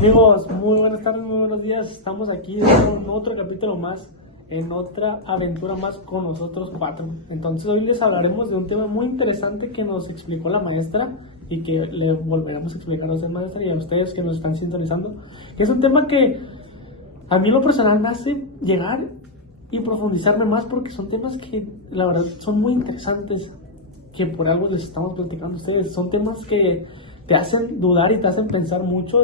Amigos, muy buenas tardes, muy buenos días. Estamos aquí en otro capítulo más, en otra aventura más con nosotros cuatro. Entonces hoy les hablaremos de un tema muy interesante que nos explicó la maestra y que le volveremos a explicar a usted, maestra, y a ustedes que nos están sintonizando, que es un tema que a mí en lo personal me hace llegar y profundizarme más porque son temas que la verdad son muy interesantes, que por algo les estamos platicando a ustedes. Son temas que te hacen dudar y te hacen pensar mucho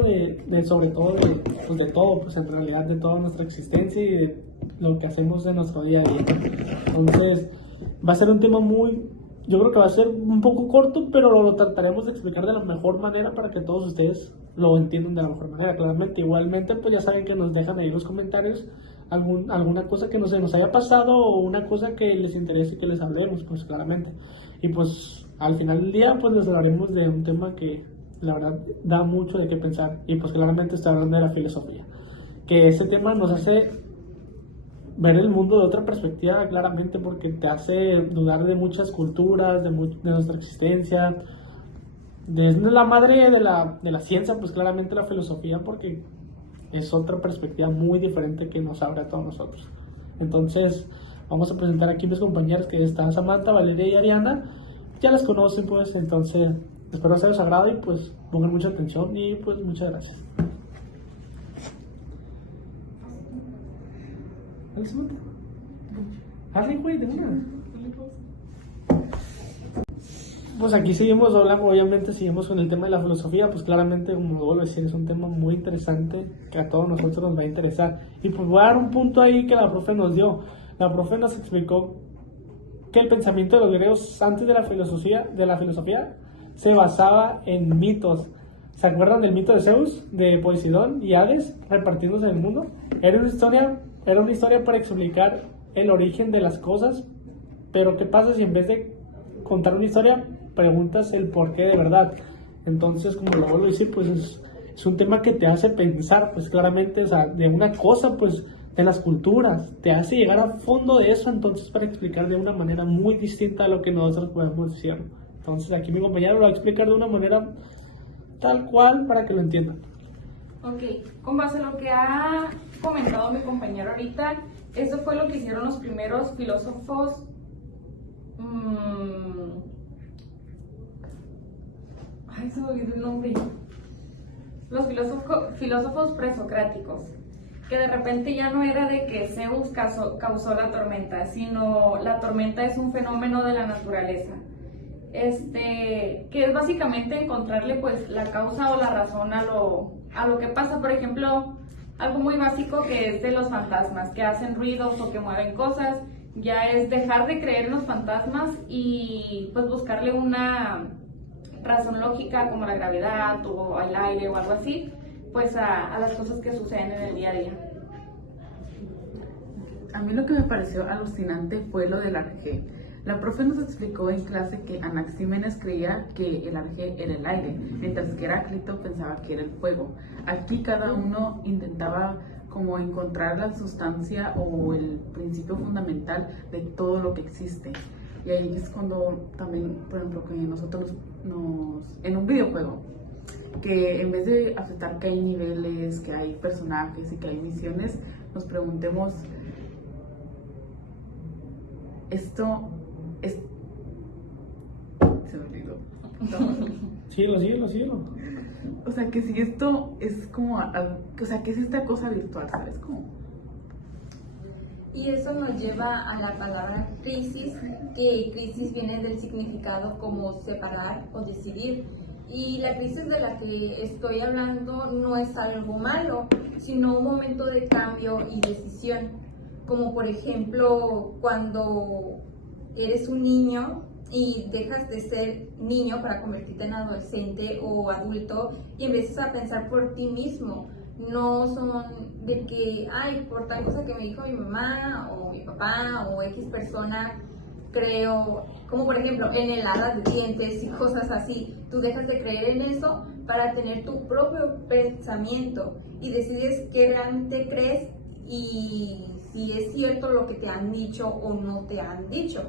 sobre todo de todo, pues en realidad de toda nuestra existencia y de lo que hacemos en nuestro día a día. Entonces va a ser un tema yo creo que va a ser un poco corto, pero lo trataremos de explicar de la mejor manera para que todos ustedes lo entiendan de la mejor manera, claramente. Igualmente, pues ya saben que nos dejan ahí los comentarios alguna cosa que no se nos haya pasado o una cosa que les interese que les hablemos, pues claramente. Y pues al final del día, pues les hablaremos de un tema que la verdad da mucho de qué pensar. Y pues claramente estoy hablando de la filosofía, que ese tema nos hace ver el mundo de otra perspectiva, claramente, porque te hace dudar de muchas culturas, de nuestra existencia. Es la madre de la ciencia, pues claramente la filosofía, porque es otra perspectiva muy diferente que nos abre a todos nosotros. Entonces vamos a presentar aquí a mis compañeros, que están Samantha, Valeria y Ariana. Ya las conocen, pues, entonces espero sea de su agrado y pues pongan mucha atención y pues muchas gracias. Pues aquí seguimos, obviamente seguimos con el tema de la filosofía. Pues claramente, como vuelvo a decir, es un tema muy interesante que a todos nosotros nos va a interesar. Y pues voy a dar un punto ahí que la profe nos dio. La profe nos explicó que el pensamiento de los griegos antes de la filosofía se basaba en mitos. ¿Se acuerdan del mito de Zeus, de Poseidón y Hades repartiéndose en el mundo? Era una historia para explicar el origen de las cosas. Pero ¿qué pasa si en vez de contar una historia preguntas el por qué de verdad? Entonces, como lo vuelvo a decir, pues es un tema que te hace pensar, pues claramente, o sea, de una cosa, pues de las culturas, te hace llegar a fondo de eso, entonces para explicar de una manera muy distinta a lo que nosotros podemos decir. Entonces aquí mi compañero lo va a explicar de una manera tal cual para que lo entiendan. Ok, con base a lo que ha comentado mi compañero ahorita, eso fue lo que hicieron los primeros filósofos. Ay, se me olvidó el nombre. Los filósofos presocráticos, que de repente ya no era de que Zeus causó la tormenta, sino la tormenta es un fenómeno de la naturaleza. Que es básicamente encontrarle pues la causa o la razón a lo que pasa. Por ejemplo, algo muy básico que es de los fantasmas, que hacen ruidos o que mueven cosas. Ya es dejar de creer en los fantasmas y pues buscarle una razón lógica como la gravedad o el aire o algo así, pues a las cosas que suceden en el día a día. A mí lo que me pareció alucinante fue lo del arjé. La profe nos explicó en clase que Anaxímenes creía que el arjé era el aire, mientras que Heráclito pensaba que era el fuego. Aquí cada uno intentaba como encontrar la sustancia o el principio fundamental de todo lo que existe. Y ahí es cuando también, por ejemplo, que nosotros en un videojuego, que en vez de aceptar que hay niveles, que hay personajes y que hay misiones, nos preguntemos, esto es... Se me olvidó. Síguelo. O sea, que si esto es como, o sea, ¿qué es esta cosa virtual? ¿Sabes cómo? Y eso nos lleva a la palabra crisis, que crisis viene del significado como separar o decidir. Y la crisis de la que estoy hablando no es algo malo, sino un momento de cambio y decisión. Como por ejemplo, cuando eres un niño y dejas de ser niño para convertirte en adolescente o adulto y empiezas a pensar por ti mismo. No son de que, ay, por tal cosa que me dijo mi mamá o mi papá o X persona, creo, como por ejemplo en heladas de dientes y cosas así. Tú dejas de creer en eso para tener tu propio pensamiento y decides qué realmente crees y si es cierto lo que te han dicho o no te han dicho.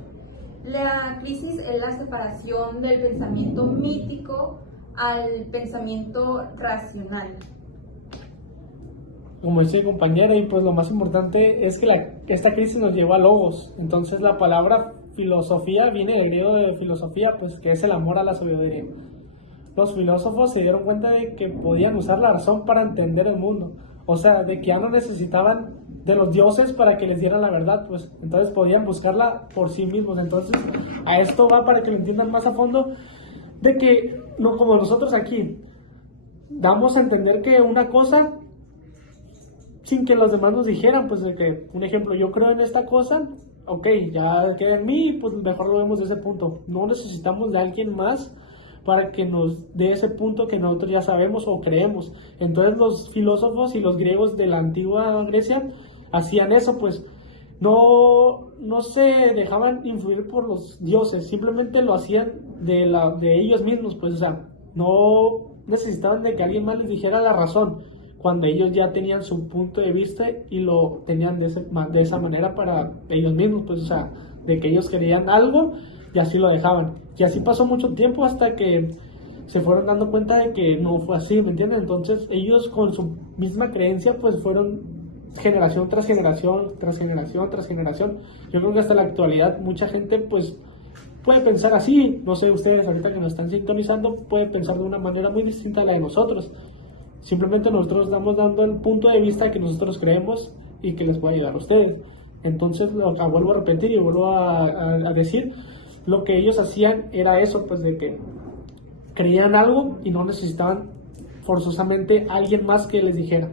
La crisis es la separación del pensamiento mítico al pensamiento racional. como dice mi compañera, y pues lo más importante es que esta crisis nos llevó a logos. Entonces la palabra filosofía viene del griego de filosofía, pues que es el amor a la sabiduría. Los filósofos se dieron cuenta de que podían usar la razón para entender el mundo, o sea, de que ya no necesitaban de los dioses para que les dieran la verdad, pues entonces podían buscarla por sí mismos. Entonces a esto va, para que lo entiendan más a fondo, de que no como nosotros aquí damos a entender que una cosa sin que los demás nos dijeran, pues de que, un ejemplo, yo creo en esta cosa, ok, ya queda en mí, pues mejor lo vemos de ese punto. No necesitamos de alguien más para que nos dé ese punto que nosotros ya sabemos o creemos. Entonces los filósofos y los griegos de la antigua Grecia hacían eso, pues no se dejaban influir por los dioses, simplemente lo hacían de ellos mismos, pues, o sea, no necesitaban de que alguien más les dijera la razón, cuando ellos ya tenían su punto de vista y lo tenían de esa manera para ellos mismos, pues, o sea, de que ellos querían algo y así lo dejaban. Y así pasó mucho tiempo hasta que se fueron dando cuenta de que no fue así, ¿me entienden? Entonces ellos con su misma creencia pues fueron generación tras generación, tras generación, tras generación. Yo creo que hasta la actualidad mucha gente pues puede pensar así, no sé, ustedes ahorita que nos están sintonizando pueden pensar de una manera muy distinta a la de nosotros. Simplemente nosotros estamos dando el punto de vista que nosotros creemos y que les puede ayudar a ustedes. Entonces vuelvo a repetir y vuelvo a decir, lo que ellos hacían era eso, pues de que creían algo y no necesitaban forzosamente a alguien más que les dijera.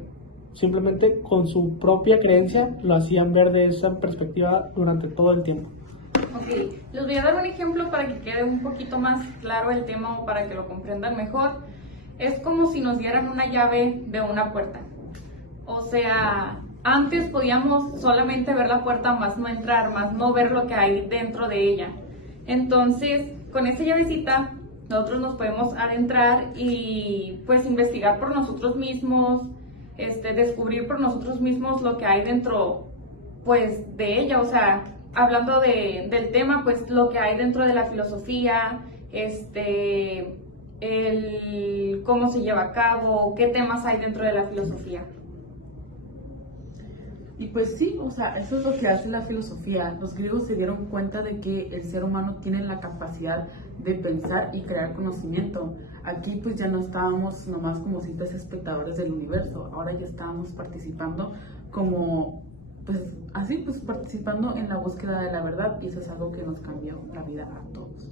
Simplemente con su propia creencia lo hacían ver de esa perspectiva durante todo el tiempo. Ok, les voy a dar un ejemplo para que quede un poquito más claro el tema o para que lo comprendan mejor. Es como si nos dieran una llave de una puerta. O sea, antes podíamos solamente ver la puerta, más no entrar, más no ver lo que hay dentro de ella. Entonces, con esa llavecita, nosotros nos podemos adentrar y pues investigar por nosotros mismos, descubrir por nosotros mismos lo que hay dentro, pues, de ella. O sea, hablando del tema, pues, lo que hay dentro de la filosofía, el cómo se lleva a cabo, qué temas hay dentro de la filosofía. Y pues sí, o sea, eso es lo que hace la filosofía. Los griegos se dieron cuenta de que el ser humano tiene la capacidad de pensar y crear conocimiento. Aquí pues ya no estábamos nomás como simples espectadores del universo, ahora ya estábamos participando como, pues así, pues participando en la búsqueda de la verdad, y eso es algo que nos cambió la vida a todos.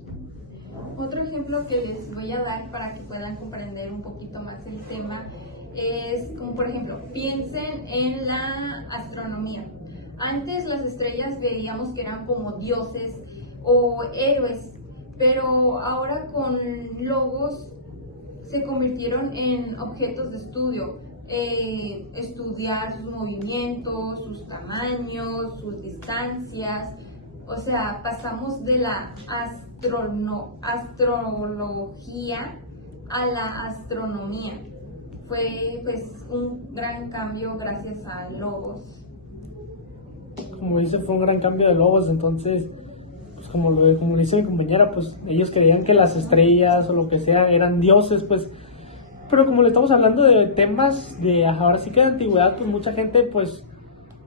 Otro ejemplo que les voy a dar para que puedan comprender un poquito más el tema es como, por ejemplo, piensen en la astronomía. Antes las estrellas veíamos que eran como dioses o héroes, pero ahora con logos se convirtieron en objetos de estudio. Estudiar sus movimientos, sus tamaños, sus distancias. O sea, pasamos de la astrología a la astronomía. Fue pues un gran cambio gracias a logos. Como dice, fue un gran cambio de logos. Entonces, pues como dice mi compañera, pues ellos creían que las estrellas o lo que sea eran dioses, pues, pero como le estamos hablando de temas de ahora sí que de antigüedad, pues mucha gente, pues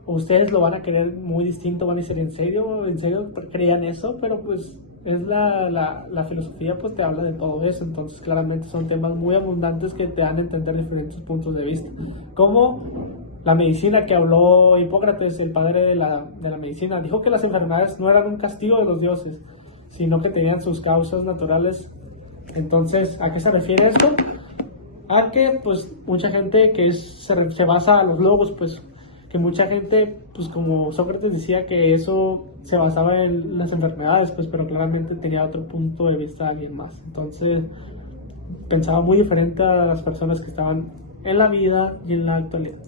ustedes lo van a creer muy distinto, van a decir, ¿en serio creían eso? Pero pues es la filosofía, pues te habla de todo eso. Entonces claramente son temas muy abundantes que te dan a entender diferentes puntos de vista, como la medicina, que habló Hipócrates, el padre de la medicina. Dijo que las enfermedades no eran un castigo de los dioses, sino que tenían sus causas naturales. Entonces, ¿a qué se refiere esto? A que pues mucha gente que se basa a los logos, pues que mucha gente, pues como Sócrates decía que eso se basaba en las enfermedades, pues, pero claramente tenía otro punto de vista de alguien más. Entonces pensaba muy diferente a las personas que estaban en la vida y en la actualidad.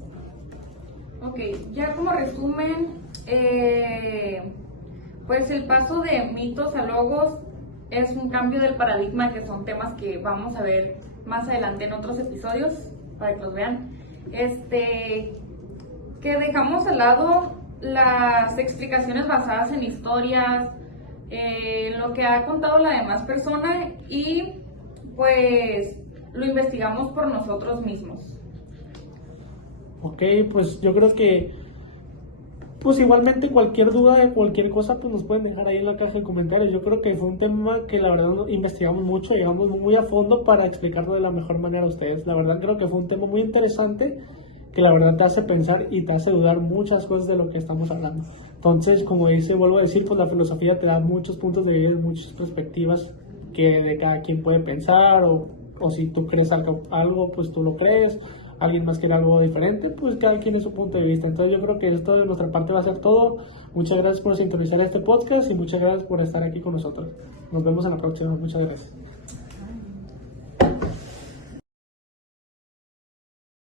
Ok, ya como resumen, pues el paso de mitos a logos es un cambio del paradigma, que son temas que vamos a ver más adelante en otros episodios para que los vean. Que dejamos al lado las explicaciones basadas en historias, lo que ha contado la demás persona, y pues lo investigamos por nosotros mismos. Ok, pues yo creo que pues igualmente cualquier duda de cualquier cosa pues nos pueden dejar ahí en la caja de comentarios. Yo creo que fue un tema que la verdad investigamos mucho, llegamos muy a fondo para explicarlo de la mejor manera a ustedes. La verdad creo que fue un tema muy interesante que la verdad te hace pensar y te hace dudar muchas cosas de lo que estamos hablando. Entonces, como dice, vuelvo a decir, pues la filosofía te da muchos puntos de vista, muchas perspectivas que de cada quien puede pensar o si tú crees algo, pues tú lo crees. Alguien más quiere algo diferente, pues cada quien es su punto de vista. Entonces yo creo que esto de nuestra parte va a ser todo. Muchas gracias por sintonizar este podcast y muchas gracias por estar aquí con nosotros. Nos vemos en la próxima. Muchas gracias.